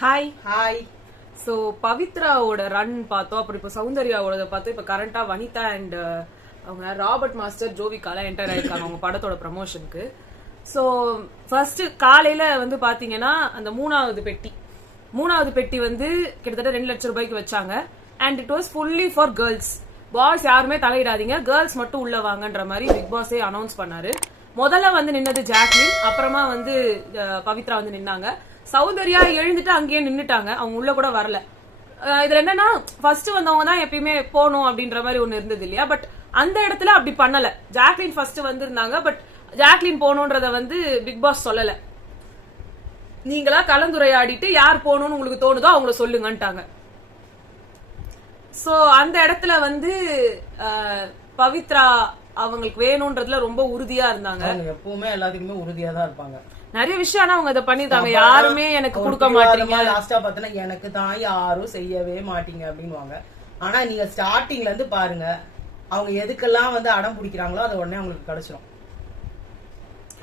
Hi hi. So பவித்ராவோட run பார்த்தோம், அப்புறம் இப்போ சௌந்தர்யாவோட பார்த்தோம். இப்போ கரண்டா வனிதா அண்ட் அவங்க ராபர்ட் மாஸ்டர் ஜோவிகாலாம் என்டர் ஆயிருக்காங்க அவங்க படத்தோட ப்ரமோஷனுக்கு. ஸோ ஃபர்ஸ்ட் காலையில வந்து பாத்தீங்கன்னா அந்த மூணாவது பெட்டி வந்து கிட்டத்தட்ட 2 லட்சம் ரூபாய்க்கு வச்சாங்க. And it was fully for girls. Boys யாருமே தலையிடாதீங்க, கேர்ள்ஸ் மட்டும் உள்ள வாங்கன்ற மாதிரி பிக் பாஸே அனௌன்ஸ் பண்ணாரு. முதல்ல வந்து நின்னது ஜாக்லின், அப்புறமா வந்து பவித்ரா வந்து நின்னாங்க. சௌந்தர்யா எழுந்துட்டு அங்கேயே நின்னுட்டாங்க, அவங்க உள்ள கூட வரல. இதுல என்னன்னா ஃபர்ஸ்ட் வந்தவங்க தான் எப்பயுமே போகணும் அப்படின்ற மாதிரி ஒண்ணு இருந்தது இல்லையா? பட் அந்த இடத்துல அப்படி பண்ணல. ஜாக்லின் ஃபர்ஸ்ட் வந்திருந்தாங்க, பட் ஜாக்லின் போகணுன்றத வந்து பிக் பாஸ் சொல்லல. நீங்களா கலந்துரையாடிட்டு யார் போகணும்னு உங்களுக்கு தோணுதோ அவங்கள சொல்லுங்கன்ட்டாங்க. சோ அந்த இடத்துல வந்து பவித்ரா அவங்களுக்கு வேணும்ன்றதுல ரொம்ப உறுதியா இருந்தாங்க. எப்பவுமே எல்லாத்துக்குமே உறுதியா தான் இருப்பாங்க. நிறைய விஷயம் ஆனா அவங்க அதை பண்ணிருக்காங்க. யாருமே எனக்கு கொடுக்க மாட்டீங்க, லாஸ்டா பாத்தீங்கன்னா எனக்கு தான் யாரும் செய்யவே மாட்டீங்க அப்படின்வாங்க. ஆனா நீங்க ஸ்டார்டிங்ல இருந்து பாருங்க, அவங்க எதுக்கெல்லாம் வந்து அடம் பிடிக்கிறாங்களோ அது உடனே அவங்களுக்கு கிடைச்சிடும்.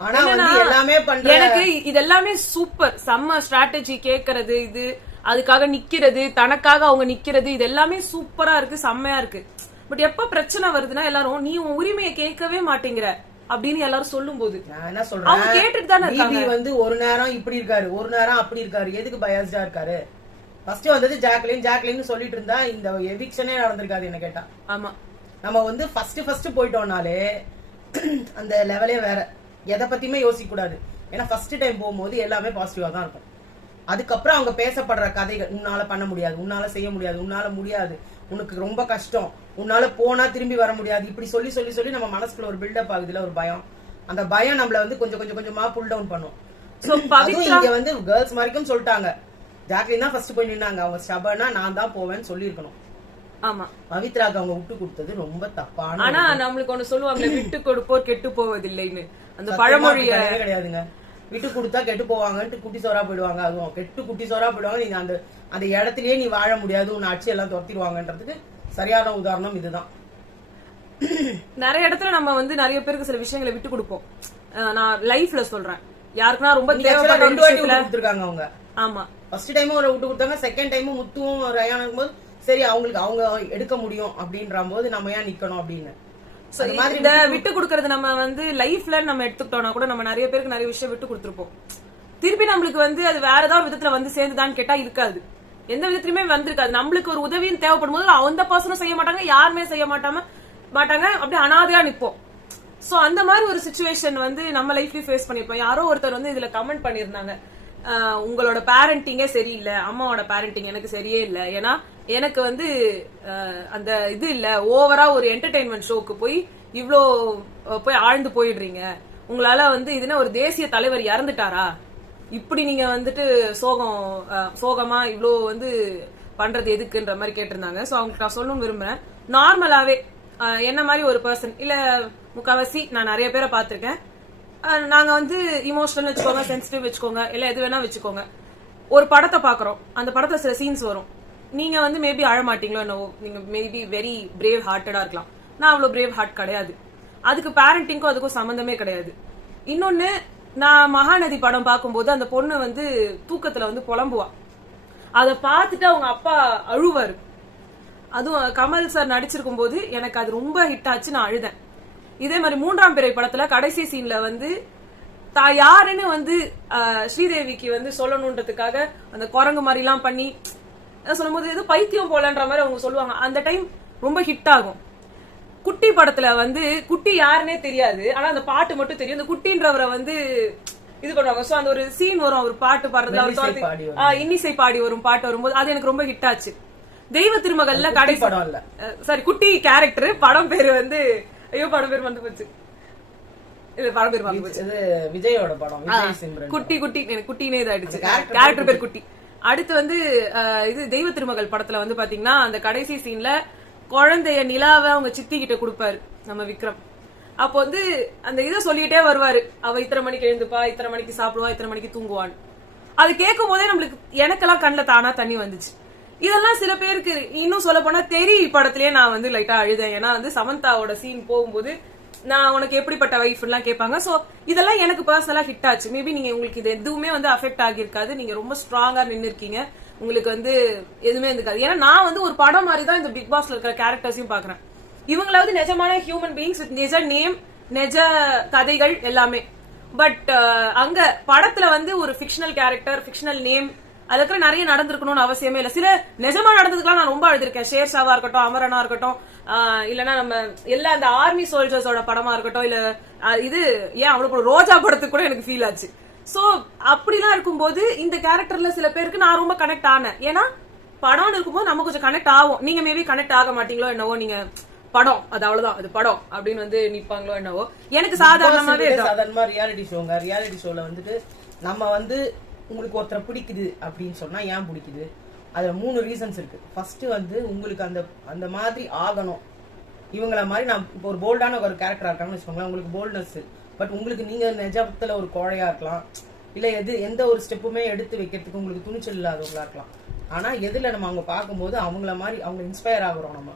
ஆனா வந்து எல்லாமே பண்ற எனக்கு இது எல்லாமே சூப்பர் செம்ம ஸ்ட்ராட்டஜி. கேக்குறது இது, அதுக்காக நிக்கிறது, தனக்காக அவங்க நிக்கிறது, இது எல்லாமே சூப்பரா இருக்கு, செம்மையா இருக்கு. பட் எப்ப பிரச்சனை வருதுன்னா எல்லாரும் நீ உன் உரிமையை கேட்கவே மாட்டேங்கிற அப்படின்னு எல்லாரும் சொல்லும் போது நான் என்ன சொல்றேன், கேட்டுட்டு தானே இருக்காங்க. வந்து ஒரு நேரம் இப்படி இருக்காரு, ஒரு நேரம் அப்படி இருக்காரு, எதுக்கு பயாஸ்டா இருக்காரு? ஃபர்ஸ்ட் வந்தது ஜாக்லின் சொல்லிட்டு இருந்தா இந்த எவிக்ஷனே நடந்திருக்காது என்ன கேட்டா. ஆமா, நம்ம வந்து ஃபர்ஸ்ட் போயிட்டோம்னாலே அந்த லெவலே வேற. எதை பத்தியுமே யோசிக்க கூடாது. ஏன்னா ஃபர்ஸ்ட் டைம் போகும்போது எல்லாமே பாசிட்டிவா தான் இருக்கும். அதுக்கப்புறம் அவங்க பேசப்படுற கதைகள், உன்னால பண்ண முடியாது, உன்னால செய்ய முடியாது, உன்னால முடியாது, உனக்கு ரொம்ப கஷ்டம், உன்னால போனா திரும்பி வர முடியாது, இப்படி சொல்லி சொல்லி சொல்லி நம்ம மனசுக்குள்ள ஒரு பில்டப் ஆகுதுல ஒரு பயம். அந்த பயம் நம்மள வந்து கொஞ்சமா புல் டவுன் பண்ணும். இங்க வந்து கேர்ள்ஸ் வரைக்கும் சொல்லிட்டாங்க, ஜாக்லின் தான் ஃபர்ஸ்ட் போய் நின்னாங்க. அவங்க ஸ்டபர்னா நான் தான் போவேன்னு சொல்லி இருக்கணும். ஆமா, பவித்ராக்கு அவங்க விட்டு கொடுத்தது ரொம்ப தப்பான. ஆனா நம்மளுக்கு ஒண்ணு சொல்லுவாங்க, விட்டு கொடுப்போர் கெட்டு போவதில்லைன்னு. அந்த பழமொழி கிடையாதுங்க. விட்டு கொடுத்தா கெட்டு போவாங்கன்ட்டு குட்டி சோறா போயிடுவாங்க. அதுவும் குட்டி சோறா போயிடுவாங்க. நீங்க அந்த இடத்துலயே நீ வாழ முடியாது, உன்னை அடிச்சு எல்லாம் துரத்திடுவாங்கன்றதுக்கு சரியான உதாரணம் இதுதான். நிறைய இடத்துல நம்ம வந்து நிறைய பேருக்கு சில விஷயங்களை விட்டு கொடுப்போம். நான் லைஃப்ல சொல்றேன், யாருக்குன்னா ரொம்ப கொடுத்துருக்காங்க அவங்க. ஆமா, ஃபர்ஸ்ட் டைமும் ஒரு விட்டு கொடுத்தாங்க, செகண்ட் டைமும் முத்துவும் ரயானும் போது சரி அவங்களுக்கு அவங்க எடுக்க முடியும் அப்படின்ற போது நம்ம ஏன் நிக்கணும் அப்படின்னு. இந்த விட்டு கொடுக்கறது நம்ம வந்து லைஃப்ல நம்ம எடுத்துக்கிட்டோம்னா கூட நம்ம நிறைய பேருக்கு நிறைய விஷயம் விட்டு கொடுத்துருப்போம். திருப்பி நம்மளுக்கு வந்து அது வேற ஏதாவது விதத்துல வந்து சேர்ந்துதான்னு கேட்டா இருக்காது, எந்த விதத்திலுமே வந்திருக்காது. நம்மளுக்கு ஒரு உதவியும் தேவைப்படும் போது அந்த பர்சனும் செய்ய மாட்டாங்க, யாருமே செய்ய மாட்டாங்க, அப்படியே அனாதையா நிப்போம். சோ அந்த மாதிரி ஒரு சிச்சுவேஷன் வந்து நம்ம லைஃப்லயும் ஃபேஸ் பண்ணிருப்போம். யாரோ ஒருத்தர் வந்து இதுல கமெண்ட் பண்ணிருந்தாங்க, உங்களோட பேரண்டிங்கே சரியில்லை, அம்மாவோட பேரண்டிங் எனக்கு சரியே இல்லை, ஏன்னா எனக்கு வந்து அந்த இது இல்ல, ஓவரா ஒரு என்டர்டைன்மெண்ட் ஷோக்கு போய் இவ்ளோ போய் ஆழ்ந்து போயிடுறீங்க, உங்களால வந்து இதுனா ஒரு தேசிய தலைவர் இறந்துட்டாரா, இப்படி நீங்க வந்துட்டு சோகமா இவ்ளோ வந்து பண்றது எதுக்குன்ற மாதிரி கேட்டிருந்தாங்க. சோ அவங்களுக்கு நான் சொல்லணும்னு விரும்புறேன், நார்மலாவே என்ன மாதிரி ஒரு பர்சன் இல்ல, முக்காவாசி நான் நிறைய பேரை பார்த்திருக்கேன். நாங்க வந்து இமோஷனல் வச்சுக்கோங்க, சென்சிட்டிவ் வச்சுக்கோங்க, இல்ல எது வேணா வச்சுக்கோங்க. ஒரு படத்தை பாக்குறோம், அந்த படத்துல சில சீன்ஸ் வரும், நீங்க வந்து மேபி அழ மாட்டீங்களோ என்னவோ, நீங்க மேபி வெரி பிரேவ் ஹார்ட்டடா இருக்கலாம். நான் அவ்வளவு பிரேவ் ஹார்ட் கிடையாது. அதுக்கு பேரண்டிங்கும் அதுக்கும் சம்பந்தமே கிடையாது. இன்னொன்னு, நான் மகாநதி படம் பார்க்கும்போது அந்த பொண்ணு வந்து தூக்கத்துல வந்து புலம்புவா, அதை பார்த்துட்டு அவங்க அப்பா அழுவாரு. அதுவும் கமல் சார் நடிச்சிருக்கும் போது எனக்கு அது ரொம்ப ஹிட் ஆச்சு, நான் அழுதேன். இதே மாதிரி 3ஆம் பிறை படத்துல கடைசி சீன்ல வந்து யாருன்னு வந்து ஸ்ரீதேவிக்கு வந்து சொல்லணும்ன்றதுக்காக அந்த குரங்கு மாதிரி எல்லாம் பண்ணி சொல்லும் போது ஏதோ பைத்தியம் போலன்ற மாதிரி அவங்க சொல்லுவாங்க. அந்த டைம் ரொம்ப ஹிட் ஆகும். குட்டி படத்துல வந்து குட்டி யாருன்னே தெரியாது, ஆனா அந்த பாட்டு மட்டும் தெரியும். அந்த குட்டின்றவரை வந்து இது பண்ணுவாங்க. சோ அந்த ஒரு சீன் வரும், அவர் பாட்டு பாடுறது, இன்னிசை பாடி வரும் பாட்டு வரும்போது அது எனக்கு ரொம்ப ஹிட் ஆச்சு. தெய்வ திருமகள்ல கடைசி படம் இல்ல, சாரி குட்டி கேரக்டர், படம் பேரு வந்து படம் பேர் வந்து போச்சு, படம் பேர் வந்து போச்சு, விஜயோட படம் குட்டி எனக்கு குட்டினே இதாயிடுச்சு, கேரக்டர் பேர் குட்டி. அடுத்து வந்து இது தெய்வ திருமகள் படத்துல வந்து பாத்தீங்கன்னா அந்த கடைசி சீன்ல குழந்தைய நிலாவை அவங்க சித்தி கிட்ட கொடுப்பாரு நம்ம விக்ரம். அப்போ வந்து அந்த இதை சொல்லிட்டே வருவாரு, அவ இத்தனை மணிக்கு எழுந்துப்பா, இத்தனை மணிக்கு சாப்பிடுவா, இத்தனை மணிக்கு தூங்குவான்னு. அது கேட்கும் போதே நம்மளுக்கு எனக்கெல்லாம் கண்ணுல தானா தண்ணி வந்துச்சு. இதெல்லாம் சில பேருக்கு இன்னும் சொல்ல போனா தெரி படத்திலேயே நான் வந்து லைட்டா அழுதேன். ஏன்னா வந்து சமந்தாவோட சீன் போகும்போது நான் உனக்கு எப்படிப்பட்ட வைஃப் எல்லாம் கேட்பாங்க. சோ இதெல்லாம் எனக்கு பர்சனலா ஹிட் ஆச்சு. மேபி நீங்க உங்களுக்கு இது எதுவுமே வந்து அஃபெக்ட் ஆகியிருக்காது. நீங்க ரொம்ப ஸ்ட்ராங்கா நின்னு இருக்கீங்க. உங்களுக்கு வந்து எதுவுமே இருக்காது. ஏன்னா நான் வந்து ஒரு படம் மாதிரி தான் இந்த பிக் பாஸ்ல இருக்கிற கேரக்டர்ஸையும் பாக்குறேன். இவங்களாவது நிஜமான ஹியூமன் பீயிங்ஸ் வித் நிஜ நேம், நிஜ கதைகள் எல்லாமே. பட் அங்க படத்துல வந்து ஒரு ஃபிக்ஷனல் கேரக்டர், ஃபிக்ஷனல் நேம், அதுக்கு நிறைய நடந்திருக்கணும்னு அவசியமே இல்ல. சில நிஜமா நடந்ததுக்கெல்லாம் நான் ரொம்ப அழுதுருக்கேன். ஷேர்ஷாவா இருக்கட்டும், அமரனா இருக்கட்டும், இல்லன்னா நம்ம எல்லா அந்த ஆர்மி சோல்ஜர்ஸோட படமா இருக்கட்டும், இல்ல இது ஏன் அவளுக்கு ரோஜா படத்துக்கு கூட எனக்கு ஃபீல் ஆச்சு. சோ அப்படிலாம் இருக்கும்போது இந்த கேரக்டர்ல சில பேருக்கு நான் ரொம்ப கனெக்ட் ஆனேன். ஏன்னா படம்னு இருக்கும்போது நம்ம கொஞ்சம் கனெக்ட் ஆகும். நீங்க மேபி கனெக்ட் ஆக மாட்டீங்களோ என்னவோ, நீங்க படம் அது அவ்வளவுதான், அது படம் அப்படின்னு வந்து நிப்பாங்களோ என்னவோ. எனக்கு சாதாரணமாவே சாதாரணமா ரியாலிட்டி ஷோங்க. ரியாலிட்டி ஷோல வந்துட்டு நம்ம வந்து உங்களுக்கு ஒருத்தரை பிடிக்குது அப்படின்னு சொன்னா ஏன் பிடிக்குது, அதுல 3 ரீசன்ஸ் இருக்கு. ஃபர்ஸ்ட் வந்து உங்களுக்கு அந்த அந்த மாதிரி ஆகணும், இவங்கள மாதிரி நான் இப்போ ஒரு போல்டான ஒரு கேரக்டரா இருக்காங்கன்னு வச்சுக்கோங்களேன், உங்களுக்கு போல்ட்னஸ். பட் உங்களுக்கு நீங்க நிஜத்துல ஒரு கோழையா இருக்கலாம், இல்ல எந்த ஒரு ஸ்டெப்புமே எடுத்து வைக்கிறதுக்கு உங்களுக்கு துணிச்சல் இல்லாதவங்களா இருக்கலாம். ஆனா எதுல நம்ம அவங்க பார்க்கும்போது அவங்கள மாதிரி அவங்க இன்ஸ்பயர் ஆகுறோம். நம்ம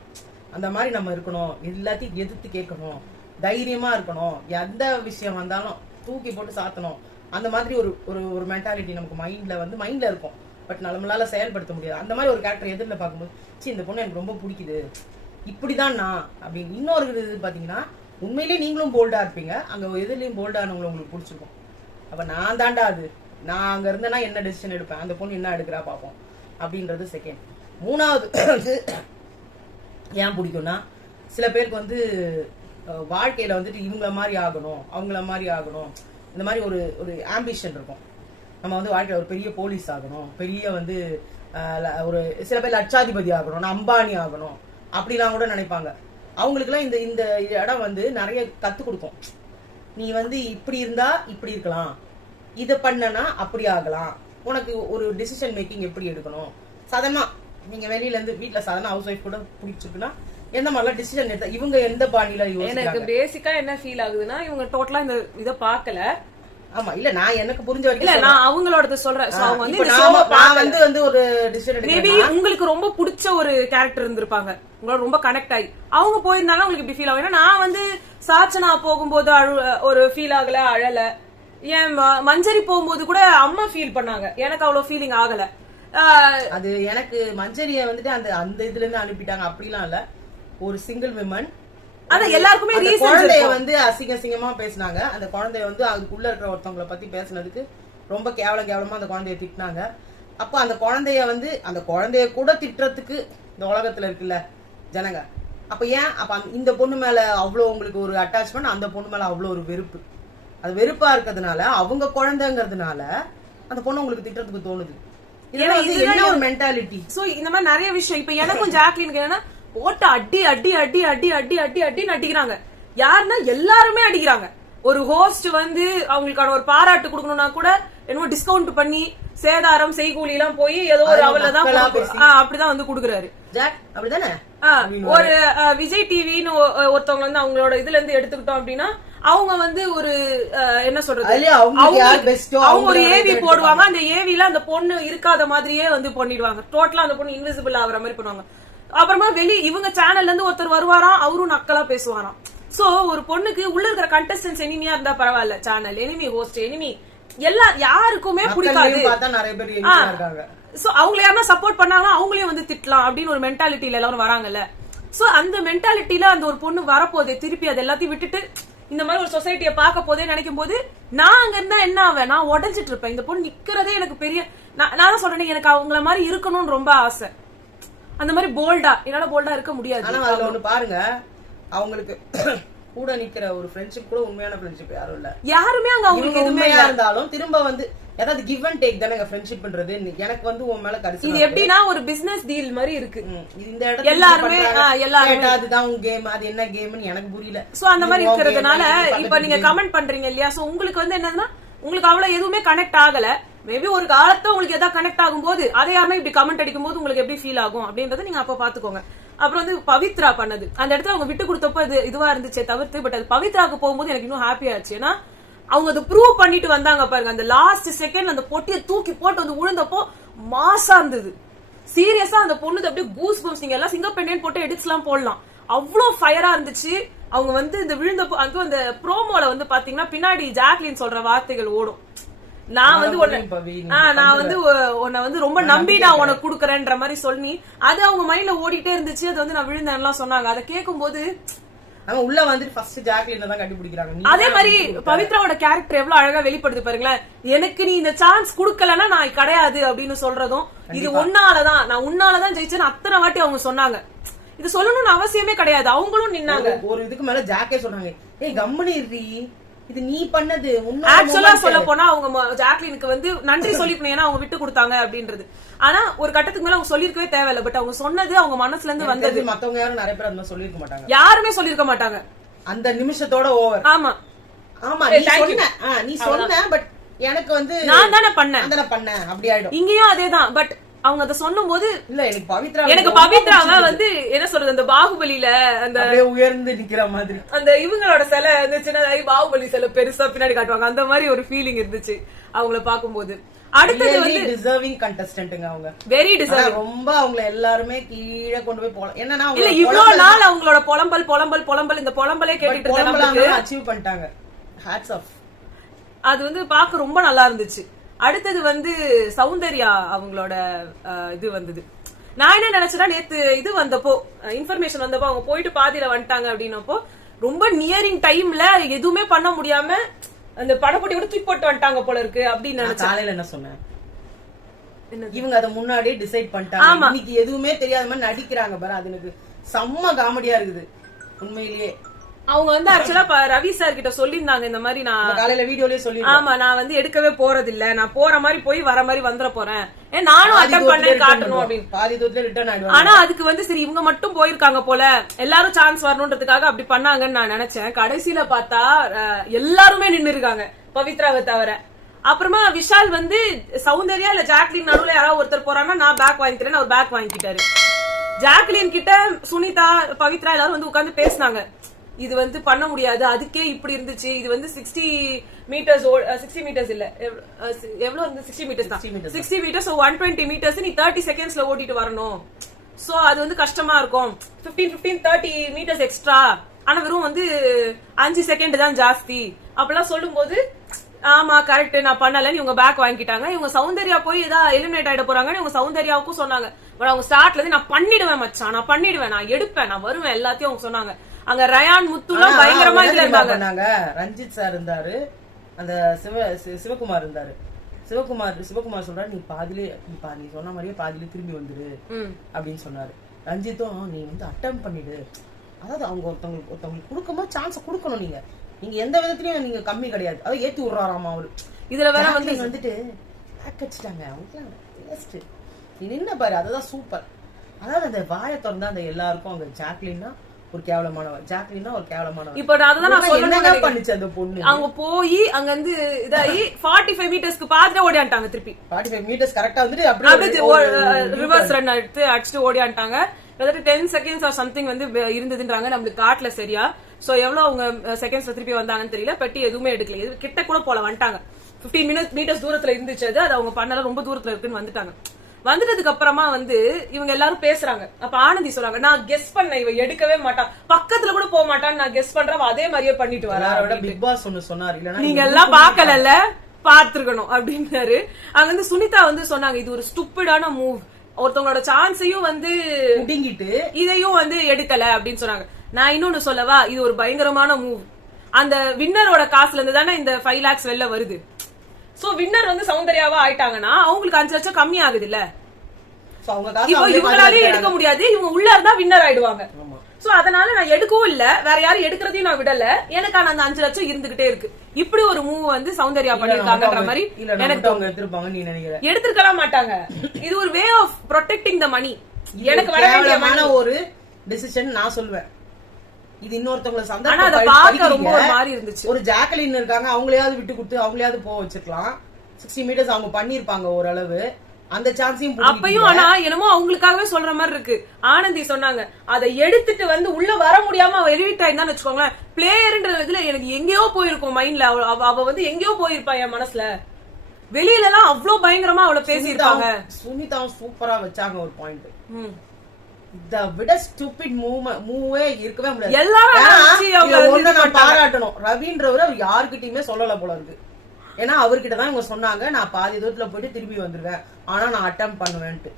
அந்த மாதிரி நம்ம இருக்கணும், எல்லாத்தையும் எதிர்த்து கேட்கணும், தைரியமா இருக்கணும், எந்த விஷயம் வந்தாலும் தூக்கி போட்டு சாத்தணும். அந்த மாதிரி ஒரு ஒரு மென்டாலிட்டி நமக்கு மைண்ட்ல இருக்கும். பட் நம்மளால செயல்படுத்த முடியாது. அந்த மாதிரி ஒரு கேரக்டர் எதிரில் பார்க்கும்போது சி இந்த பொண்ணு எனக்கு ரொம்ப பிடிக்குது, இப்படிதான் நான் அப்படின்னு. இன்னொரு இது பாத்தீங்கன்னா உண்மையிலேயே நீங்களும் போல்டா இருப்பீங்க, அங்க எதுலயும் போல்டானவங்களை உங்களுக்கு பிடிச்சிருக்கும். அப்ப நான் தாண்டா அது, நான் அங்க இருந்தேன்னா என்ன டெசிஷன் எடுப்பேன், அந்த பொண்ணு என்ன எடுக்கிறா பார்ப்போம் அப்படின்றது செகண்ட். மூணாவது வந்து ஏன் பிடிக்கும்னா, சில பேருக்கு வந்து வாழ்க்கையில வந்துட்டு இவங்கள மாதிரி ஆகணும், அவங்கள மாதிரி ஆகணும், இந்த மாதிரி ஒரு ஒரு ஆம்பிஷன் இருக்கும். நம்ம வந்து வாழ்க்கையில ஒரு பெரிய போலீஸ் ஆகணும், பெரிய வந்து ஒரு சில பேர் லட்சாதிபதி ஆகணும், நான் அம்பானி ஆகணும் அப்படிலாம் கூட நினைப்பாங்க. அவங்களுக்குலாம் இந்த இந்த இடம் வந்து நிறைய கத்து கொடுக்கும். நீ வந்து இப்படி இருந்தா இப்படி இருக்கலாம், இதை பண்ணனா அப்படி ஆகலாம், உனக்கு ஒரு டிசிஷன் மேக்கிங் எப்படி எடுக்கணும். சாதாரணமா நீங்க வெளியில இருந்து வீட்டுல சாதாரண ஹவுஸ் ஒய்ஃப் கூட பிடிச்சிருக்குன்னா எந்த மாதிரிலாம் டிசிஷன் எடுத்தா இவங்க எந்த பாணியில எனக்கு பேசிக்கா என்ன ஃபீல் ஆகுதுன்னா, இவங்க டோட்டலா இந்த இதை பாக்கல. ஆமா, இல்ல நான் எனக்கு புரிஞ்ச வரைக்கும் இல்ல நான் அவங்களோட சொல்றேன். வந்து ஒரு டிசிஷன் மேபி உங்களுக்கு ரொம்ப பிடிச்ச ஒரு கேரக்டர் இருந்திருப்பாங்க, உங்களோட ரொம்ப கனெக்ட் ஆகி அவங்க போயிருந்தாலும் உங்களுக்கு இப்படி ஃபீல் ஆகும். நான் வந்து சாச்சனா போகும்போது ஒரு ஃபீல் ஆகல, அழல. ஏன் மஞ்சரி போகும்போது கூட அம்மா ஃபீல் பண்ணாங்க, எனக்கு அவ்வளவு ஃபீலிங் ஆகல. அது எனக்கு மஞ்சரிய வந்துட்டு அந்த அந்த இதுல இருந்து அனுப்பிட்டாங்க அப்படிலாம் இல்ல. ஒரு சிங்கிள் விமன், ஆனா எல்லாருக்குமே குழந்தைய வந்து அசிங்கமா பேசினாங்க. அந்த குழந்தைய வந்து அதுக்குள்ள இருக்கிற ஒருத்தவங்களை பத்தி பேசினதுக்கு ரொம்ப கேவலமா அந்த குழந்தைய திட்டினாங்க. அப்ப அந்த குழந்தைய வந்து அந்த குழந்தைய கூட திட்டுறதுக்கு இந்த உலகத்துல இருக்குல்ல ஜனங்க. அப்ப ஏன் அப்ப இந்த பொண்ணு மேல அவ்வளவு உங்களுக்கு ஒரு அட்டாச்மெண்ட், அந்த பொண்ணு மேல அவ்வளவு ஒரு வெறுப்பு. அது வெறுப்பா இருக்கிறதுனால, அவங்க குழந்தைங்கிறதுனால அந்த பொண்ணு உங்களுக்கு திட்டுறதுக்கு தோணுது. என்ன ஒரு மென்டாலிட்டி. சோ இந்த மாதிரி நிறைய விஷயம். இப்ப எனக்கும் ஜாக்லினுக்கு என்னன்னா, போட்டு அடி அடி அடி அடி அடி அடி அடின்னு அடிக்கிறாங்க. யாருன்னா எல்லாருமே அடிக்கிறாங்க. ஒரு ஹோஸ்ட் வந்து அவங்களுக்கான ஒரு பாராட்டு கொடுக்கணும்னா கூட என்னமோ டிஸ்கவுண்ட் பண்ணி சேதாரம் செய்கூலி எல்லாம் போய் ஏதோ ஒரு அவளதான் அப்படிதான் வந்து குடுக்குறாரு. அப்படிதானே ஒரு விஜய் டிவின்னு ஒருத்தவங்க வந்து அவங்களோட இதுல இருந்து எடுத்துக்கிட்டோம் அப்படின்னா, அவங்க வந்து ஒரு என்ன சொல்றது, அவங்க ஒரு ஏவி போடுவாங்க. அந்த ஏவில அந்த பொண்ணு இருக்காத மாதிரியே வந்து பண்ணிடுவாங்க. டோட்டலா அந்த பொண்ணு இன்விசிபிள் ஆகுற மாதிரி பண்ணுவாங்க. அப்புறமா இவங்க சேனல்ல இருந்து ஒருத்தர் வருவாராம், அவரும் நக்கலா பேசுவாராம். சோ ஒரு பொண்ணுக்கு உள்ள இருக்கிற கண்டஸ்டன்ஸ் எனிமியா இருந்தா பரவாயில்ல, சேனல் எனிமி, ஹோஸ்ட் எனிமி, எல்லாம் யாருக்குமே பிடிக்காது. சோ அவங்களை யாருன்னா சப்போர்ட் பண்ணாலும் அவங்களையும் வந்து திட்டலாம் அப்படின்னு ஒரு மென்டாலிட்டியில எல்லாரும் வராங்கல்ல. சோ அந்த மென்டாலிட்டியில அந்த ஒரு பொண்ணு வரப்போதே திருப்பி அது எல்லாத்தையும் விட்டுட்டு இந்த மாதிரி ஒரு சொசைட்டியை பார்க்க போதே நினைக்கும் போது நான் அங்க இருந்தா என்ன ஆவேன், நான் உடஞ்சிட்டு இருப்பேன். இந்த பொண்ணு நிக்கிறதே எனக்கு பெரிய, நான் தான் சொல்றேன், எனக்கு அவங்கள மாதிரி இருக்கணும்னு ரொம்ப ஆசை. அந்த மாதிரி போல்டா என்னால போல்டா இருக்க முடியாது. ஆனா அதுல ஒண்ணு பாருங்க, அவங்களுக்கு கூட நிக்கிற ஒரு ஃப்ரெண்ட்ஷிப் கூட உண்மையான ஃப்ரெண்ட்ஷிப் யாரும் இல்ல. யாருமே அங்க அவங்களுக்கு எதுவுமே இருந்தாலும் திரும்ப வந்து ஏதாவது கிவ் அண்ட் டேக் தானே ஃப்ரெண்ட்ஷிப்ன்றது. எனக்கு வந்து உன் மேல கரிசனம். இது எப்படின்னா ஒரு பிசினஸ் டீல் மாதிரி இருக்கு. இந்த இடத்துல எல்லாருமே அதுதான் உங்க கேம், அது என்ன கேம்னு எனக்கு புரியல. சோ அந்த மாதிரி இருக்கிறதுனால இப்ப நீங்க கமெண்ட் பண்றீங்க இல்லையா, சோ உங்களுக்கு வந்து என்னன்னா உங்களுக்கு அவ்வளவு எதுவுமே கனெக்ட் ஆகல. மேபி ஒரு காலத்துல உங்களுக்கு எதாவது கனெக்ட் ஆகும் போது அதை யாருமே இப்படி கமெண்ட் அடிக்கும் போது உங்களுக்கு எப்படி ஃபீல் ஆகும் அப்படின்றத நீங்க அப்ப பாத்துக்கோங்க. அப்புறம் வந்து பவித்ரா பண்ணது அந்த இடத்துல அவங்க விட்டு கொடுத்தப்ப இதுவா இருந்துச்சே தவிர்த்து, பட் அது பவித்ராக்கு போகும்போது எனக்கு இன்னும் ஹாப்பி ஆச்சு. ஏன்னா அவங்க அதை ப்ரூவ் பண்ணிட்டு வந்தாங்க பாருங்க. அந்த லாஸ்ட் செகண்ட் அந்த பொட்டியை தூக்கி போட்டு வந்து விழுந்தப்போ மாசா இருந்தது. சீரியஸா அந்த பொண்ணு அப்படியே கூஸ் பம்ப்ஸ், நீங்க எல்லாம் சிங்கப்பெண்ணியன் போட்டு எடிட்ஸ் எல்லாம் போடலாம், அவ்வளவு ஃபயரா இருந்துச்சு. அவங்க வந்து இந்த விழுந்தப்போ அதுவும் அந்த ப்ரோமோல வந்து பாத்தீங்கன்னா பின்னாடி ஜாக்லின் சொல்ற வார்த்தைகள் ஓடும். நான் வந்து நான் வந்து உன்னை வந்து ரொம்ப நம்பி நான் உனக்கு குடுக்கறேன்ற மாதிரி சொல்லி அது அவங்க மைண்ட்ல ஓடிட்டே இருந்துச்சு. அது வந்து நான் விழுந்தேன் சொன்னாங்க. அதை கேட்கும் போது அவங்க உள்ள வந்து ஃபர்ஸ்ட் ஜாக்லின் தான் கண்டுபிடிக்கிறாங்க. அதே மாதிரி பவித்ராவோட கேரக்டர் எவ்வளவு அழகா வெளிப்படுது பாருங்களேன். எனக்கு நீ இந்த சான்ஸ் குடுக்கலன்னா நான் கிடையாது அப்படின்னு சொல்றதும், இது உன்னாலதான் நான் உன்னாலதான் ஜெயிச்சேன்னு அத்தனை வாட்டி அவங்க சொன்னாங்க. இது சொல்லணும்னு அவசியமே கிடையாது. அவங்களும் நின்னாங்க. ஒரு இதுக்கு மேல ஜாக்கே சொன்னாங்க, ஏய் கம்மனி இருடி, இது நீ பண்ணது. ஆக்சுவலா சொல்ல போனா அவங்க ஜாக்லினுக்கு வந்து நன்றி சொல்லிக்கணும், ஏன்னா அவங்க விட்டு கொடுத்தாங்க அப்படின்றது. ஆனா ஒரு கட்டத்துக்கு மேல அவங்க சொல்லிருக்கவே தேவையில்லை. பட் அவங்க சொன்னது அவங்க மனசுல இருந்து வந்தது. மத்தவங்க யாரும் நிறைய பேர் அந்த சொல்லிருக்க மாட்டாங்க, யாருமே சொல்லிருக்க மாட்டாங்க அந்த நிமிஷத்தோட ஓவர். ஆமா ஆமா, நீ சொன்ன பட் எனக்கு வந்து நான் தானே பண்ணேன் அப்படி ஆயிடும். இங்கேயும் அதேதான். பட் அவங்க அத சொல்லும் போது இல்ல எனக்கு பவித்ராவை வந்து என்ன சொல்றது, அந்த பாகுபலியில அந்த உயர்ந்து நிக்கிற மாதிரி அந்த இவங்களோட சிலை வந்து சின்னதாகி பாகுபலி சிலை பெருசா பின்னாடி காட்டுவாங்க. அந்த மாதிரி ஒரு ஃபீலிங் இருந்துச்சு அவங்கள பாக்கும்போது. அடுத்தது வந்து டிசர்விங் கண்டஸ்டன்ட்ங்க அவங்க, வெரி டிசர்விங். ரொம்ப அவங்கள எல்லாருமே கீழே கொண்டு போய் போலாம். என்னன்னா இல்ல இவ்வளவு நாள் அவங்களோட புலம்பல் இந்த புலம்பலே கேட்டுட்டு இருந்தாங்க, அச்சீவ் பண்ணிட்டாங்க. Hats off. அது வந்து பாக்க ரொம்ப நல்லா இருந்துச்சு. அடுத்தது வந்து சௌந்தர்யா அவங்களோட இது வந்தது. நான் என்ன நினைச்சேன்னா நேத்து இது வந்தப்போ இன்ஃபர்மேஷன் வந்தப்போ அவங்க போயிட்டு பாதியில வந்துட்டாங்க அப்படின்னப்போ ரொம்ப நியரிங் டைம்ல எதுவுமே பண்ண முடியாம அந்த படப்போட்டி கூட தூக்கி போட்டு வந்துட்டாங்க போல இருக்கு அப்படின்னு நினைச்சேன். காலையில என்ன சொன்னேன், இவங்க அதை முன்னாடியே டிசைட் பண்ணிட்டாங்க. இன்னைக்கு எதுவுமே தெரியாத மாதிரி நடிக்கிறாங்க பாரு, அது எனக்கு செம்ம காமெடியா இருக்குது உண்மையிலேயே. அவங்க வந்து ஆக்சுவலா ரவி சார் கிட்ட சொல்லிருந்தாங்க இந்த மாதிரி, நான் காலையில வீடியோலயே சொல்லி, ஆமா நான் வந்து எடுக்கவே போறது இல்ல, நான் போற மாதிரி போய் வர மாதிரி வந்துட போறேன், நானும் அட்டன் பண்ணேன் காட்டணும் அப்படின்னு. பாதி தூரத்துல ரிட்டர்ன் ஆயிடுவாங்க. ஆனா அதுக்கு வந்து சரி இவங்க மட்டும் போயிருக்காங்க போல, எல்லாரும் சான்ஸ் வரணும்ன்றதுக்காக அப்படி பண்ணாங்கன்னு நான் நினைச்சேன். கடைசியில பார்த்தா எல்லாருமே நின்னு இருக்காங்க பவித்ராவை தவிர. அப்புறமா விஷால் வந்து சௌந்தர்யா இல்ல ஜாக்லின் நடுவுல யாராவது ஒருத்தர் போறாங்கன்னா நான் பேக் வாங்கிக்கிறேன், அவர் பேக் வாங்கிக்கிட்டாரு. ஜாக்லின் கிட்ட சுனிதா பவித்ரா எல்லாரும் வந்து உட்கார்ந்து பேசினாங்க, இது வந்து பண்ண முடியாது, அதுக்கே இப்படி இருந்துச்சு, இது வந்து 60 மீட்டர்ஸ் 60 மீட்டர்ஸ் இல்ல எவ்வளவு இருந்து 60 மீட்டர்ஸ் தான், 60 மீட்டர்ஸ் 120 மீட்டர்ஸ் நீ 30 செகண்ட்ஸ்ல ஓட்டிட்டு வரணும். சோ அது வந்து கஷ்டமா இருக்கும். 15-30 மீட்டர்ஸ் எக்ஸ்ட்ரா, ஆனா வெறும் வந்து 5 செகண்ட் தான் ஜாஸ்தி அப்படிலாம் சொல்லும் போது ஆமா கரெக்ட் நான் பண்ணலன்னு இவங்க பேக் வாங்கிட்டாங்க. இவங்க சௌந்தர்யா போய் ஏதாவது எலிமினேட் ஆயிட போறாங்கன்னு இவங்க சௌந்தர்யாவுக்கும் சொன்னாங்க. பட் அவங்க ஸ்டார்ட்ல இருந்து நான் பண்ணிடுவேன் மச்சான், நான் பண்ணிடுவேன், நான் எடுப்பேன், நான் வருவேன் எல்லாத்தையும் அவங்க சொன்னாங்க. அங்க ரயான் முத்துலாம் பயங்கரமா இதுல இருந்தாங்க. ரஞ்சித் சார் இருந்தாரு, அந்த சிவகுமார் இருந்தாரு. சிவகுமார் சொல்றாரு, நீ பாதிலே நீ சொன்ன மாதிரியே பாதிலே திரும்பி வந்துரு அப்படின்னு சொன்னாரு. ரஞ்சித்தும் நீ வந்து அட்டம் பண்ணிடு, அதாவது அவங்க ஒருத்தவங்களுக்கு கொடுக்கும்போது சான்ஸ் கொடுக்கணும். நீங்க எந்த விதத்திலயும் நீங்க கம்மி கிடையாது. அதை ஏத்தி விடுறாராமா அவரு. இதுல வேற வந்துட்டு வச்சிட்டாங்க அவங்களுக்கு. நீ நின்ன பாரு, அதுதான் சூப்பர். அதாவது அந்த வாயை திறந்தா அந்த எல்லாருக்கும் அங்க ஜாக்லின்னா ஒரு கேவலமானவர், ஜாக்லினா ஒரு கேவலமானவர். இப்ப அதுதான் நான் சொல்லணும் பண்ணிச்சு அந்த பொண்ணு. அவங்க போய் அங்க வந்து இதாயி 45 மீட்டர்ஸ்க்கு பாத்துட்டு ஓடியாண்டாங்க. திருப்பி 45 மீட்டர்ஸ் கரெக்டா வந்துட்டு அப்படியே ரிவர்ஸ் ரன் எடுத்து அடிச்சுட்டு ஓடியாண்டாங்க. 10 செகண்ட்ஸ் ஆர் சம்திங் வந்து இருந்ததுன்றாங்க, நம்மளுக்கு காட்டல சரியா. சோ எவ்வளவு அவங்க செகண்ட்ஸ்ல திருப்பி வந்தாங்கன்னு தெரியல. பெட்டி எதுவுமே எடுக்கல, இது கிட்ட கூட போல வந்துட்டாங்க. 15 மீட்டர்ஸ் தூரத்துல இருந்துச்சு, அது அவங்க பண்ணல, ரொம்ப தூரத்துல இருக்குன்னு வந்துட்டாங்க. வந்துட்டதுக்கு அப்புறமா வந்து இவங்க எல்லாரும் பேசுறாங்க. அப்ப ஆனந்தி சொல்றாங்க, நான் கெஸ் பண்ண இவ எடுக்கவே மாட்டான், பக்கத்துல கூட போக மாட்டான்னு நான் கெஸ் பண்றேன், அதே மாதிரியே பண்ணிட்டு வரா. பிக் பாஸ் ஒன்னு சொன்னாரு, நீங்க எல்லாம் பாக்கல பாத்துருக்கணும் அப்படின்னாரு. அங்க வந்து சுனிதா வந்து சொன்னாங்க, இது ஒரு ஸ்டூப்பிடான மூவ், ஒருத்தவங்களோட சான்ஸையும் வந்து முடிங்கிட்டு இதையும் வந்து எடுக்கல அப்படின்னு சொன்னாங்க. நான் இன்னொன்னு சொல்லவா, இது ஒரு பயங்கரமான மூவ். அந்த வின்னரோட காசுல இருந்து தானே இந்த 5 lakhs வெளில வருது. சோ வின்னர் வந்து சௌந்தர்யாவா ஆயிட்டாங்கன்னா அவங்களுக்கு 5 லட்சம் கம்மி ஆகுது இல்ல. இவங்களாலே எடுக்க முடியாது, இவங்க உள்ள இருந்தா வின்னர் ஆயிடுவாங்க. சோ அதனால நான் எடுக்கவும் இல்ல, வேற யாரும் எடுக்கிறதையும் நான் விடல, எனக்கான அந்த 5 லட்சம் இருந்துகிட்டே இருக்கு. இப்படி ஒரு மூவ் வந்து சௌந்தர்யா பண்ணிருக்காங்கன்ற மாதிரி எனக்கு எடுத்திருக்கலாம் மாட்டாங்க. இது ஒரு வே ஆஃப் ப்ரொடெக்டிங் த மணி. எனக்கு வர வேண்டிய ஒரு டிசிஷன் நான் சொல்வேன். இது இன்னொருத்தவங்களை சந்தர்ப்பம். ஒரு ஜாக்கலின் இருக்காங்க, அவங்களையாவது விட்டு கொடுத்து அவங்களையாவது போக வச்சிருக்கலாம். 60 மீட்டர்ஸ் அவங்க பண்ணிருப்பாங்க ஓரளவு, அந்த சான்ஸையும் அப்பயும். ஆனா என்னமோ அவங்களுக்காகவே சொல்ற மாதிரி இருக்கு. ஆனந்தி சொன்னாங்க, அதை எடுத்துட்டு வந்து உள்ள வர முடியாம அவ எலிமினேட் ஆயிருந்தான்னு வச்சுக்கோங்களேன், பிளேயர்ன்ற இதுல எனக்கு எங்கேயோ போயிருக்கும் மைண்ட்ல, அவ வந்து எங்கேயோ போயிருப்பா என் மனசுல. வெளியில எல்லாம் அவ்வளவு பயங்கரமா அவளை பேசியிருப்பாங்க. சுனிதா சூப்பரா வச்சாங்க ஒரு பாயிண்ட். இத விட ஸ்டூபிட் மூவே இருக்கவே முடியாது. எல்லாரும் வச்சு அவங்க ஏன்னா, வந்து ஒண்ணு நான் பாராட்டணும், ரவின்றவர் அவர் யாருக்கிட்டயுமே சொல்லல போல இருக்கு. ஏன்னா அவர்கிட்ட தான் இவங்க சொன்னாங்க நான் பாதி தூரத்துல போயிட்டு திரும்பி வந்துருவேன், ஆனா நான் அட்டம் பண்ணுவேன்ட்டு.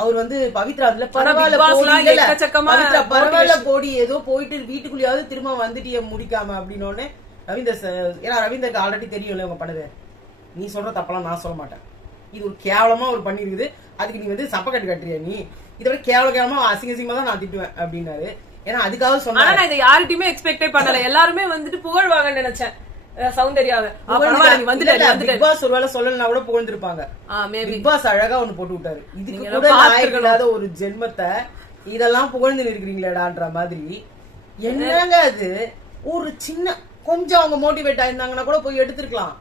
அவர் வந்து பவித்ரா அதுல பரவாயில்ல போடி ஏதோ போயிட்டு வீட்டுக்குள்ளேயாவது திரும்ப வந்துட்டு முடிக்காம அப்படின்னு ரவீந்தர். ஏன்னா ரவீந்தருக்கு ஆல்ரெடி தெரியும்ல உங்க பண்ணது, நீ சொல்ற தப்பெல்லாம் நான் சொல்ல மாட்டேன், இது ஒரு கேவலமா ஒரு பண்ணிருக்குது, அதுக்கு நீ வந்து சப்பக்கட்டு கட்டுறியா, நீ இதை விட கேவலமா அசிங்கமா தான் நான் திட்டுவேன் அப்படின்னாரு. ஏன்னா அதுக்காக சொன்னா நான் இதை யார்கிட்டயுமே எக்ஸ்பெக்டே பண்ணல. எல்லாருமே வந்துட்டு புகழ்வாங்கன்னு நினைச்சேன் சௌந்தர்யாவை. பிக் பாஸ் ஒருவேளை சொல்லலன்னா கூட புகழ்ந்திருப்பாங்க. பிக் பாஸ் அழகா ஒண்ணு போட்டு விட்டாரு, இதுக்கு கூட லாயக்கு இல்லாத ஒரு ஜென்மத்தை இதெல்லாம் புகழ்ந்து இருக்கிறீங்களேடான்ற மாதிரி. என்னங்க அது ஒரு சின்ன கொஞ்சம் அவங்க மோட்டிவேட் ஆயிருந்தாங்கன்னா கூட போய் எடுத்துருக்கலாம்.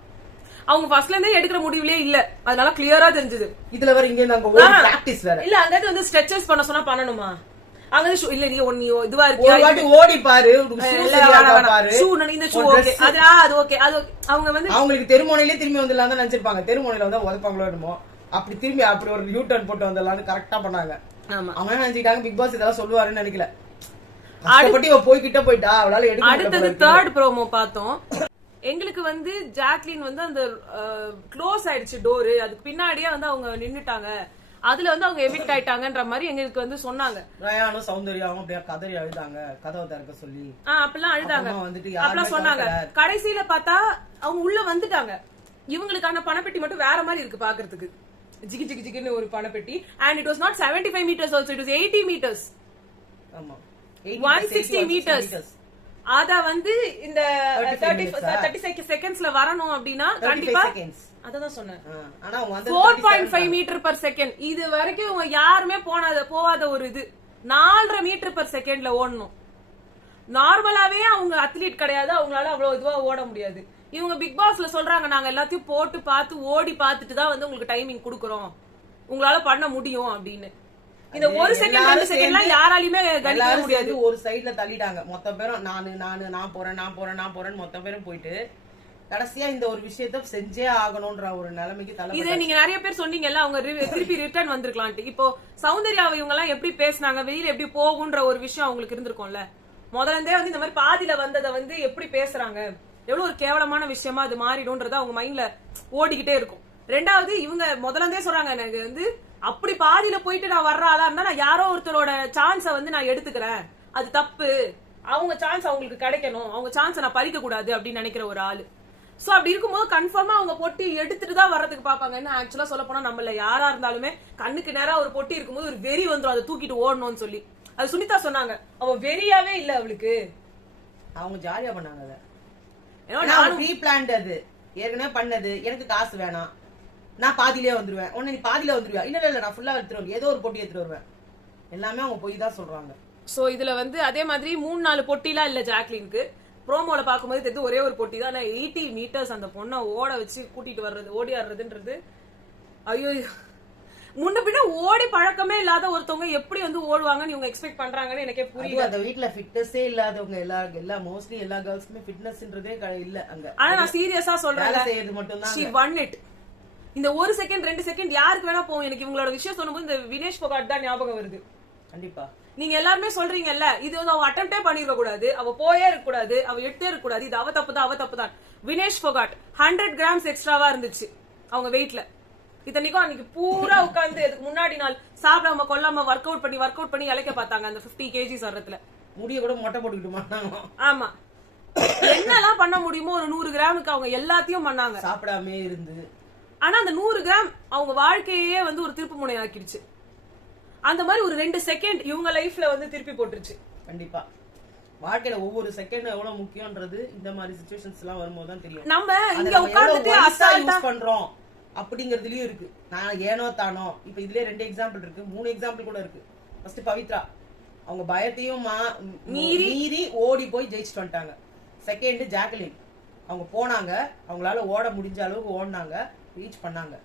அவங்க ஃபர்ஸ்ட்ல இருந்தே எடுக்கிற முடிவுலயே இல்ல, அதனால கிளியரா தெரிஞ்சது. இதுல வேற இங்க நாங்க ஒரு பிராக்டிஸ் வேற இல்ல, அங்க வந்து ஸ்ட்ரெச்சஸ் பண்ண சொன்னா பண்ணணுமா? அங்க இல்ல நீ ஒன்னியோ இதுவா இருக்கு, ஒரு வாட்டி ஓடி பாரு, இந்த ஷூ ஓகே, அது ஓகே, அது அவங்க வந்து அவங்களுக்கு தெருமோனையிலே திரும்பி வந்துடலாம் தான் நினைச்சிருப்பாங்க. தெருமோனையில வந்து உதப்பாங்களோ என்னமோ, அப்படி திரும்பி அப்படி ஒரு யூ டர்ன் போட்டு வந்துடலாம் கரெக்டா பண்ணாங்க. அவங்க நினைச்சிட்டாங்க பிக் பாஸ் இதெல்லாம் சொல்லுவாருன்னு நினைக்கல. போய்கிட்ட போயிட்டா அவளால எடுக்க. அடுத்தது தேர்ட் ப்ரோமோ பார்த்தோம். எங்களுக்கு வந்து ஜாக்லின் வந்து அந்த க்ளோஸ் ஆயிடுச்சு டோரு, அதுக்கு பின்னாடியே வந்து அவங்க நின்னுட்டாங்க, அதுல வந்து அவங்க எவிக்ட் ஆயிட்டாங்கன்ற மாதிரி எங்களுக்கு வந்து சொன்னாங்க. ரயானும் சௌந்தர்யாவும் அப்படியே கதறி அழுதாங்க, கதவை திறக்க சொல்லி அப்பெல்லாம் அழுதாங்க, அப்பெல்லாம் சொன்னாங்க. கடைசியில பார்த்தா அவங்க உள்ள வந்துட்டாங்க. இவங்களுக்கான பணப்பெட்டி மட்டும் வேற மாதிரி இருக்கு பாக்குறதுக்கு, ஜிகி ஜிகி ஜிகின்னு ஒரு பணப்பெட்டி. And it was not 75 meters also, it was 80 meters. ஆமா 160 meters. அத வந்து இந்த 30 செகண்ட்ஸ்ல வரணும் அப்படின்னா கண்டிப்பா அதான் சொன்னேன். 4.5 meter per second. இது வரைக்கும் இவங்க யாருமே போவாத ஒரு இது 4.5 meter per secondல ஓடணும். நார்மலாவே அவங்க அத்லீட் கிடையாது, அவங்களால அவ்வளவு இதுவா ஓட முடியாது. இவங்க பிக் பாஸ்ல சொல்றாங்க நாங்க எல்லாத்தையும் போட்டு பார்த்து ஓடி பார்த்துட்டு தான் வந்து உங்களுக்கு டைமிங் கொடுக்கறோம், உங்களால பண்ண முடியும் அப்படின்னு. இந்த ஒரு செகண்ட் 2 செகண்ட்லாம் யாராலையுமே கணிக்க முடியாது. ஒரு சைடுல தள்ளிட்டாங்க மொத்த பேரும், நான் போறேன் மொத்த பேரும் போயிட்டு கடைசியா இந்த ஒரு விஷயத்த செஞ்சே ஆகணும்ன்ற ஒரு நிலைமைக்கு தள்ள. இது நீங்க நிறைய பேர் சொன்னீங்கல்ல, அவங்க திருப்பி ரிட்டர்ன் வந்திருக்கலாம்ட்டு. இப்போ சௌந்தர்யாவை இவங்க எல்லாம் எப்படி பேசினாங்க, வெளியில எப்படி போகுன்ற ஒரு விஷயம் அவங்களுக்கு இருந்திருக்கும்ல. முதல்ல இருந்தே வந்து இந்த மாதிரி பாதியில வந்ததை வந்து எப்படி பேசுறாங்க, எவ்வளவு ஒரு கேவலமான விஷயமா அது மாறிடும்ன்றது அவங்க மைண்ட்ல ஓடிக்கிட்டே இருக்கும். ரெண்டாவது இவங்க முதல்ல இருந்தே சொல்றாங்க எனக்கு வந்து அப்படி பாதியில போயிட்டு நான் வர்ற ஆளா இருந்தா நான் யாரோ ஒருத்தரோட சான்ஸ வந்து நான் எடுத்துக்கிறேன், அது தப்பு, அவங்க சான்ஸ் அவங்களுக்கு கிடைக்கணும், அவங்க சான்ஸ நான் பறிக்க கூடாது அப்படின்னு நினைக்கிற ஒரு ஆளு. சோ அப்படி இருக்கும்போது கன்ஃபார்மா அவங்க பொட்டி எடுத்துட்டு தான் வர்றதுக்கு பாப்பாங்க. என்ன ஆக்சுவலா சொல்ல போனா நம்மள யாரா இருந்தாலுமே கண்ணுக்கு நேரா ஒரு பொட்டி இருக்கும்போது ஒரு வெறி வந்துடும், அதை தூக்கிட்டு ஓடணும்னு சொல்லி. அது சுனிதா சொன்னாங்க, அவ வெறியாவே இல்ல அவளுக்கு, அவங்க ஜாலியா பண்ணாங்க. அதை ப்ரீ பிளான்ட், அது ஏற்கனவே பண்ணது. எனக்கு காசு வேணாம், நான் பாதியிலே வந்துருவேன், உன்ன நீ பாதியில வந்துருவேன், இல்ல நான் ஃபுல்லா எடுத்துருவேன், ஏதோ ஒரு பொட்டி எடுத்துட்டு வருவேன், எல்லாமே அவங்க போய் தான் சொல்றாங்க. சோ இதுல வந்து அதே மாதிரி 3-4 பொட்டிலாம் இல்ல ஜாக்லினுக்கு. ப்ரோமோல பாக்கும்போது தெரிஞ்சு ஒரே ஒரு பொட்டி தான். 80 meters அந்த பொண்ணை ஓட வச்சு கூட்டிட்டு வர்றது, ஓடி ஆடுறதுன்றது ஐயோ. முன்ன பின்ன ஓடி பழக்கமே இல்லாத ஒருத்தவங்க எப்படி வந்து ஓடுவாங்கன்னு இவங்க எக்ஸ்பெக்ட் பண்றாங்கன்னு எனக்கே புரியல. அந்த வீட்ல ஃபிட்னஸே இல்லாதவங்க எல்லா மோஸ்ட்லி எல்லா கேர்ள்ஸ்க்குமே ஃபிட்னஸ்ன்றதே இல்ல அங்க. ஆனா நான் சீரியஸா சொல்றேன், செய்யறது மட்டும் தான். she won it. இந்த 1 செகண்ட் 2 செகண்ட் யாருக்கு வேணா போகும். எனக்கு இவங்களோட விஷயம் சொல்லும்போது இந்த வினேஷ் போகாட் தான் ஞாபகம் வருது. கண்டிப்பா நீங்க எல்லாருமே சொல்றீங்கல்ல, இது வந்து அவ அட்டெம்ப்டே பண்ணிருக்க கூடாது, அவ போயே இருக்க கூடாது, அவ எடுத்தே இருக்க கூடாது, இது அவ தப்பு தான். வினேஷ் போகாட் 100 grams எக்ஸ்ட்ராவா இருந்துச்சு அவங்க வெயிட்ல. இத்தனைக்கும் அன்னைக்கு பூரா உட்கார்ந்து அதுக்கு முன்னாடி நாள் சாப்பிடாம கொல்லாம ஒர்க் அவுட் பண்ணி இழைக்க பார்த்தாங்க. அந்த 50 kgs வர்றதுல முடிய கூட மொட்டை போட்டுக்கிட்டு மாட்டாங்க. ஆமா, என்னெல்லாம் பண்ண முடியுமோ ஒரு 100 கிராமுக்கு அவங்க எல்லாத்தையும் பண்ணாங்க, சாப்பிடாமே இருந்து. ஆனா அந்த 100 கிராம் அவங்க வாழ்க்கையே வந்து ஒரு திருப்பு முனை ஆக்கிடுச்சு. அந்த மாதிரி ஒரு 2 செகண்ட் இவங்க லைஃப்ல வந்து திருப்பி போட்டுருச்சு. கண்டிப்பா வாழ்க்கையில ஒவ்வொரு செகண்ட் எவ்வளவு முக்கியம்ன்றது இந்த மாதிரி சிச்சுவேஷன்ஸ் எல்லாம் வரும்போது தான் தெரியும். நம்ம இங்க உட்கார்ந்துட்டு அசால்ட்டா பண்றோம் அப்படிங்கறதுலயும் இருக்கு. நான் ஏனோ தானோ இப்ப இதுலயே 2 எக்ஸாம்பிள் இருக்கு, 3 எக்ஸாம்பிள் கூட இருக்கு. ஃபர்ஸ்ட் பவித்ரா, அவங்க பயத்தையும் மீறி ஓடி போய் ஜெயிச்சுட்டு வந்துட்டாங்க. செகண்ட் ஜாக்லின், அவங்க போனாங்க, அவங்களால ஓட முடிஞ்ச அளவுக்கு ஓடினாங்க, ரீச் பண்ணாங்க.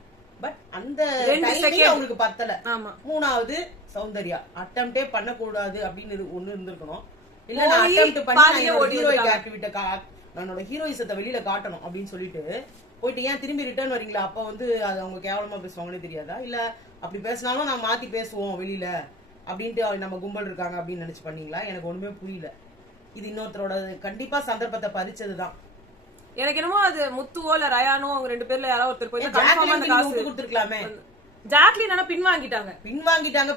பட் அந்த டைமிங் அவங்களுக்கு பத்தல. மூணாவது சௌந்தர்யா, அட்டெம்ப்டே பண்ண கூடாது அப்படின்னு ஒண்ணு இருந்திருக்கணும். இல்ல நான் அட்டெம்ப்ட் பண்ணி ஹீரோயிக் ஆக்டிவிட்டி என்னோட ஹீரோயிசத்தை வெளியில காட்டணும் அப்படின்னு சொல்லிட்டு போயிட்டு ஏன் திரும்பி ரிட்டர்ன் வரீங்களா? அப்ப வந்து அது அவங்க கேவலமா பேசுவாங்கன்னு தெரியாதா? இல்ல அப்படி பேசினாலும் நான் மாத்தி பேசுவோம் வெளியில அப்படின்ட்டு நம்ம கும்பல் இருக்காங்க அப்படின்னு நினைச்சு பண்ணீங்களா? எனக்கு ஒண்ணுமே புரியல. இது இன்னொருத்தரோட கண்டிப்பா சந்தர்ப்பத்தை பறிச்சதுதான். எனக்கு என்னமோ அது முத்துவோ இல்ல ரயானோ அவங்க 2 பேர்ல யாராவது ஒருத்தர் போய் கன்ஃபார்மா அந்த காசு கொடுத்துருக்கலாமே. ஜாக்லின் ஆனா பின்வாங்கிட்டாங்க.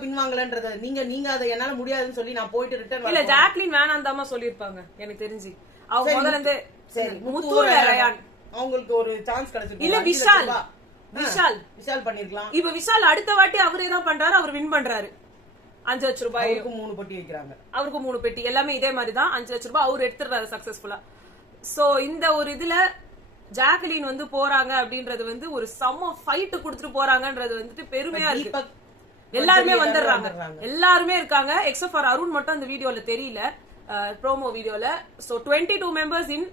பின்வாங்கலன்றது நீங்க அதை என்னால முடியாதுன்னு சொல்லி நான் போயிட்டு ரிட்டர்ன் இல்ல ஜாக்லின் வேணாம் தாமா சொல்லிருப்பாங்க எனக்கு தெரிஞ்சு. அவங்க முதல்ல இருந்தே சரி முத்து ரயான் அவங்களுக்கு ஒரு சான்ஸ் கிடைச்சிருக்கு. இல்ல விஷால் பண்ணிருக்கலாம். இப்ப விஷால் அடுத்த வாட்டி அவரே தான் பண்றாரு, அவர் வின் பண்றாரு. 5 லட்சம் ரூபாய் 3 பெட்டி வைக்கிறாங்க. அவருக்கு 3 பெட்டி எல்லாமே இதே மாதிரி தான். 5 லட்சம் ரூபாய் அவர் எடுத்துறாரு சக்சஸ்ஃபுல்லா. சோ இந்த ஒரு இதுல ஜாக்லின் வந்து போறாங்க அப்படின்றது வந்து ஒரு செம்ம ஃபைட் கொடுத்துட்டு போறாங்கன்றது வந்துட்டு பெருமையா இருக்கு. எல்லாருமே வந்துடுறாங்க, எல்லாருமே இருக்காங்க எக்ஸப்ட் ஃபார் அருண் மட்டும் அந்த வீடியோல தெரியல, ப்ரோமோ வீடியோல. சோ 22 மெம்பர்ஸ் இன்,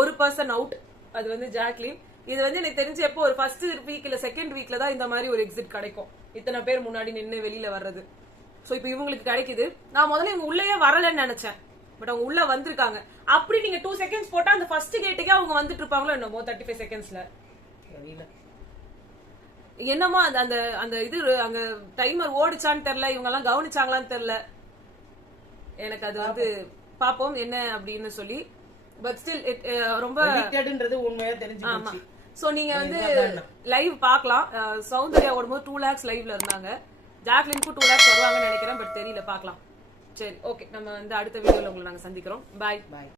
ஒரு பர்சன் அவுட். அது வந்து ஜாக்லின். இது வந்து எனக்கு தெரிஞ்சு எப்போ ஒரு ஃபர்ஸ்ட் வீக் இல்ல செகண்ட் வீக்ல தான் இந்த மாதிரி ஒரு எக்ஸிட் கிடைக்கும், இத்தனை பேர் முன்னாடி நின்னு வெளியில வர்றது. சோ இப்போ இவங்களுக்கு கிடைக்குது. நான் முதல்ல இவங்க உள்ளேயே வரலன்னு நினைச்சேன், பட் அவங்க உள்ள வந்திருக்காங்க. அப்படி நீங்க 2 செகண்ட்ஸ் போட்டா அந்த ஃபர்ஸ்ட் கேட்டுக்கே அவங்க வந்துட்டு இருப்பாங்களோ என்னமோ 35 செகண்ட்ஸ்ல. என்னமோ அந்த அந்த இது அங்க டைமர் ஓடிச்சான்னு தெரியல, இவங்க எல்லாம் கவனிச்சாங்களான்னு தெரியல எனக்கு. அது வந்து பாப்போம் என்ன அப்படின்னு சொல்லி. பட் ஸ்டில் ரொம்ப உண்மையா தெரிஞ்சு. சோ நீங்க வந்து லைவ் பாக்கலாம். சௌந்தர்யா ஓடும்போது 2 lakhs லைவ்ல இருந்தாங்க. ஜாக்லினுக்கு 2 lakhs வருவாங்கன்னு நினைக்கிறேன், பட் தெரியல, பாக்கலாம். சரி, ஓகே, நம்ம வந்து அடுத்த வீடியோல உங்களை நாங்க சந்திக்கிறோம். பாய்.